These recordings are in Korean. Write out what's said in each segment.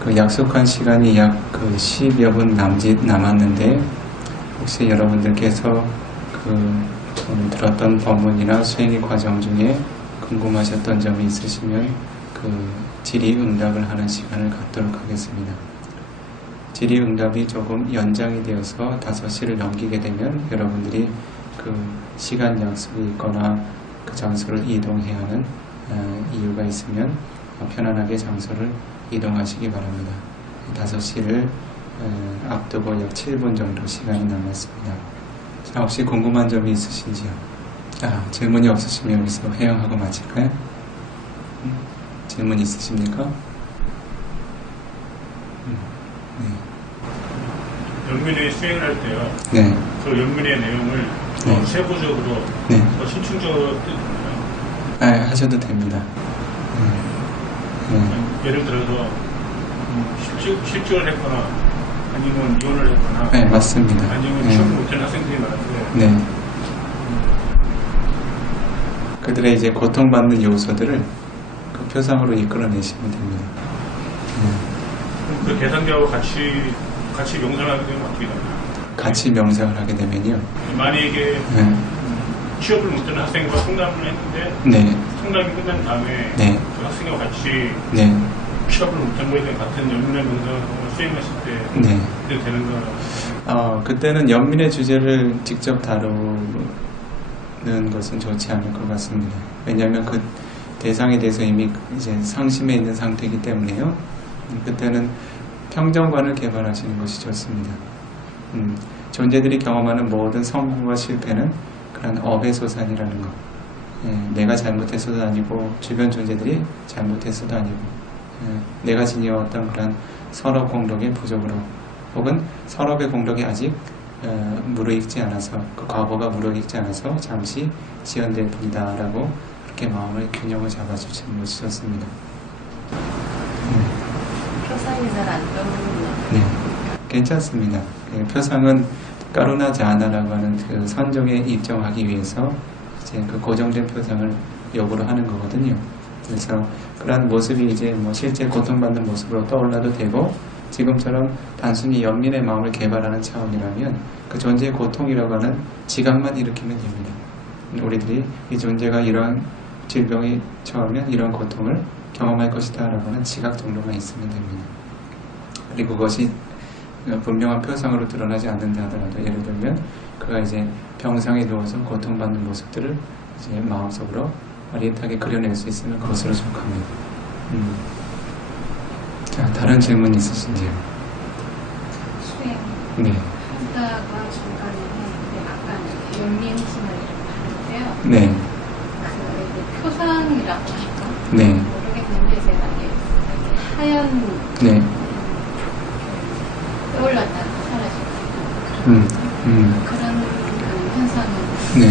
그 약속한 시간이 약 그 10여 분 남짓 남았는데 혹시 여러분들께서 그 들었던 본문이나 수행의 과정 중에 궁금하셨던 점이 있으시면 그 질의응답을 하는 시간을 갖도록 하겠습니다. 질의응답이 조금 연장이 되어서 5시를 넘기게 되면 여러분들이 그 시간 약속이 있거나 그 장소를 이동해야 하는 어, 이유가 있으면 어, 편안하게 장소를 이동하시기 바랍니다. 5시를 어, 앞두고 약 7분 정도 시간이 남았습니다. 자, 혹시 궁금한 점이 있으신지요? 아, 질문이 없으시면 여기서 회영하고 마칠까요? 음, 질문 있으십니까? 음, 연민회 수행을 할 때요. 네. 네. 그 연민회 내용을 더 네. 세부적으로 네. 더 신충적으로 뜻나요? 아, 하셔도 됩니다. 네. 예를 들어서 음, 실직, 실직을 했거나 아니면 이혼을 했거나 네, 네, 맞습니다. 아니면 네. 취업을 못하는 학생들이 많은데 네. 그들의 이제 고통받는 요소들을 그 표상으로 이끌어내시면 됩니다. 네. 그 대상자와 같이 같이 명상하게 되면 어떻게 되나요? 같이 명상을 하게 되면요. 만약에 네. 음, 취업을 못하는 학생과 상담을 했는데 네. 상담이 끝난 다음에 네. 그 학생과 같이 네. 취업을 못한 거에 대한 같은 연민의 명상을 수행하실 때 네. 그때 되는 거 어, 그때는 연민의 주제를 직접 다루는 것은 좋지 않을 것 같습니다. 왜냐하면 그 대상에 대해서 이미 이제 상심해 있는 상태이기 때문에요. 음, 그때는 평정관을 개발하시는 것이 좋습니다. 음, 존재들이 경험하는 모든 성공과 실패는 그런 업의 소산이라는 것. 예, 내가 잘못해서도 아니고 주변 존재들이 잘못해서도 아니고 예, 내가 지니어왔던 그런 선업 공덕의 부족으로 혹은 선업의 공덕이 아직 어, 무르익지 않아서 그 과거가 무르익지 않아서 잠시 지연될 뿐이다 라고 그렇게 마음을 균형을 좋습니다. 표상이 잘안 떠오르네요. 네, 괜찮습니다. 예, 표상은 까루나 자하나라고 하는 그 선정에 입정하기 위해서 이제 그 고정된 표상을 요구를 하는 거거든요. 그래서 그러한 모습이 이제 뭐 실제 고통받는 모습으로 떠올라도 되고 지금처럼 단순히 연민의 마음을 개발하는 차원이라면 그 존재의 고통이라고 하는 지각만 일으키면 됩니다. 우리들이 이 존재가 이러한 질병에 처하면 이러한 고통을 경험할 것이다 라고 하는 지각 정도만 있으면 됩니다. 그리고 그것이 분명한 표상으로 드러나지 않는다 하더라도 예를 들면 그가 이제 병상에 누워서 고통받는 모습들을 이제 마음속으로 어릿하게 그려낼 수 있으면 그것으로 족합니다. 음. 자, 다른 질문 있으신지요? 수행 네. 하다가 중간에 아까 연민심을 하는데요. 네. 그 표상이라고 할까? 네. 모르겠는데 제가 하얀 네. 떠올랐다가 사라지고 음. 음. 그런 그 현상은 네.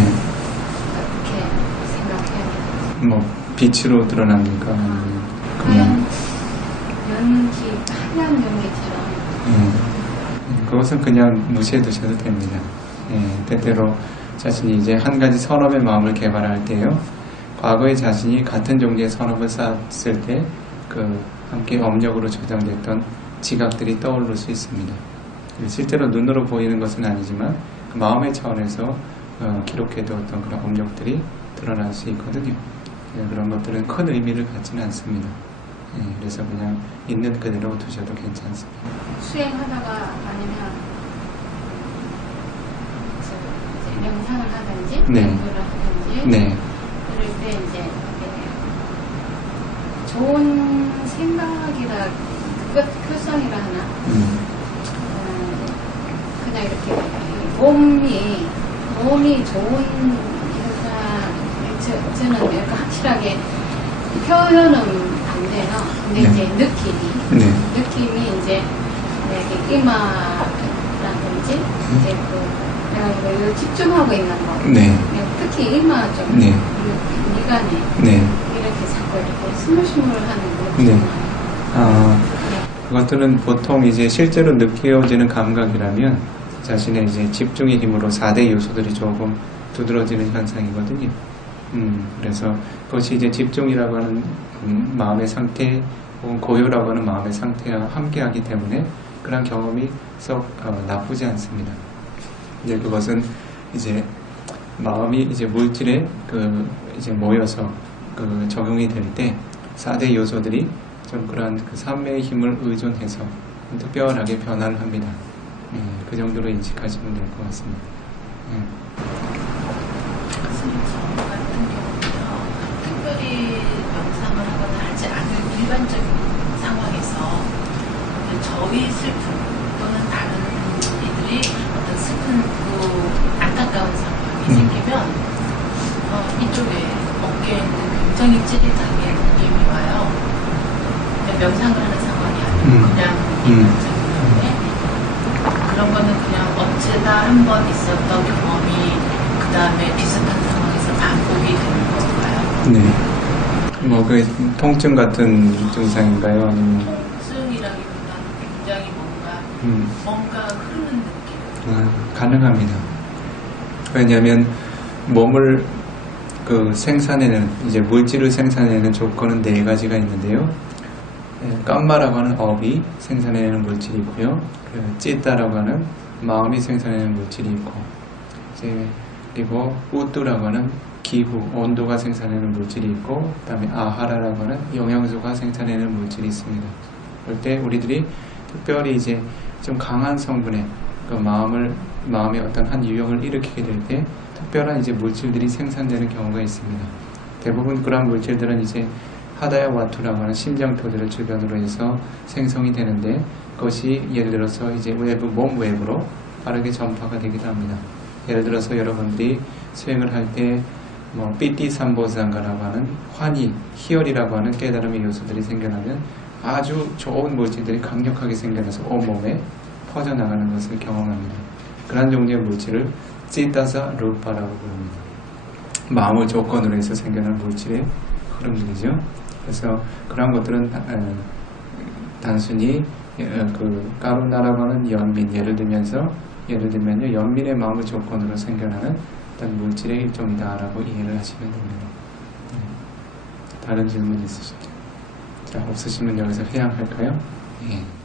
어떻게 생각해요? 뭐 빛으로 드러납니까? 하얀 그냥 연기, 하얀 연기처럼 예. 그것은 그냥 무시해 두셔도 됩니다. 예, 때때로 자신이 이제 한 가지 선업의 마음을 개발할 때요. 과거의 자신이 같은 종류의 선업을 쌓았을 때 그 함께 업력으로 저장됐던 지각들이 떠오를 수 있습니다. 실제로 눈으로 보이는 것은 아니지만 그 마음의 차원에서 어, 기록해두었던 그런 업력들이 드러날 수 있거든요. 예, 그런 것들은 큰 의미를 갖지는 않습니다. 예, 그래서 그냥 있는 그대로 두셔도 괜찮습니다. 수행하다가 아니면 이제 명상을 하든지 네. 공부를 하든지 네, 그럴 때 이제 좋은 그 표성이라 하나 음, 어, 그냥 이렇게 몸이 몸이 좋은 저, 저는 약간 확실하게 표현은 안 돼요. 근데 네. 이제 느낌이 네, 느낌이 이제 이렇게 이마라든지 이제 그 내가 이거 집중하고 있는 거 네, 특히 이마 좀 네. 이- 미간에 네. 이렇게 자꾸 이렇게 스물스물하는 거 네. 아, 그것들은 보통 이제 실제로 느껴지는 감각이라면 자신의 이제 집중의 힘으로 4대 요소들이 조금 두드러지는 현상이거든요. 음, 그래서 그것이 이제 집중이라고 하는 음, 마음의 상태 혹은 고요라고 하는 마음의 상태와 함께하기 때문에 그런 경험이 썩 어, 나쁘지 않습니다. 이제 그것은 이제 마음이 이제 물질에 그 이제 모여서 그 적용이 될 때 4대 요소들이 좀 그러한 그 삼매의 힘을 의존해서 특별하게 변화를 합니다. 예, 그 정도로 인식하시면 될 것 같습니다. 예. 특별히 명상을 하거나 하지 않은 일반적인 상황에서 그 저희 슬픔 또는 다른 이들이 어떤 슬픈 그 안타까운 상황이 음. 생기면 어, 이쪽에 어깨에 굉장히 찌릿하게. 명상을 하는 상황이 아니고 음. 그냥 음. 그런 거는 그냥 어쩌다 한번 있었던 경험이 그 다음에 비슷한 상황에서 반복이 되는 건가요? 네. 뭐, 그, 통증 같은 증상인가요? 아니면, 통증이라기보다는 굉장히 뭔가 음, 뭔가 흐르는 느낌. 아, 가능합니다. 왜냐하면, 몸을 그 생산해내는, 이제 물질을 생산해내는 조건은 네 가지가 있는데요. 예, 깜마라고 하는 업이 생산해내는 물질이 있고요. 그 찌따라고 하는 마음이 생산해내는 물질이 있고, 이제 그리고 우뚜라고 하는 기후, 온도가 생산해내는 물질이 있고, 그 다음에 아하라라고 하는 영양소가 생산해내는 물질이 있습니다. 그럴 때 우리들이 특별히 이제 좀 강한 성분의 그 마음을 마음의 어떤 한 유형을 일으키게 될 때 특별한 이제 물질들이 생산되는 경우가 있습니다. 대부분 그러한 물질들은 이제 하다야 와투라고 하는 심장토들을 주변으로 해서 생성이 되는데 그것이 예를 들어서 이제 외부 몸 외부로 빠르게 전파가 되기도 합니다. 예를 들어서 여러분들이 수행을 할 때 뭐 삐띠삼보상가라고 하는 환희, 희열이라고 하는 깨달음의 요소들이 생겨나면 아주 좋은 물질들이 강력하게 생겨나서 온몸에 퍼져나가는 것을 경험합니다. 그런 종류의 물질을 찌따사 루파라고 부릅니다. 마음을 조건으로 해서 생겨난 물질의 흐름들이죠. 그래서 그런 것들은 단순히 에, 그 까루나라고 하는 연민 예를 들면서 예를 들면요 연민의 마음을 조건으로 생겨나는 어떤 물질의 일종이다라고 이해를 하시면 됩니다. 네. 다른 질문 있으시죠? 자 없으시면 여기서 회양할까요? 예.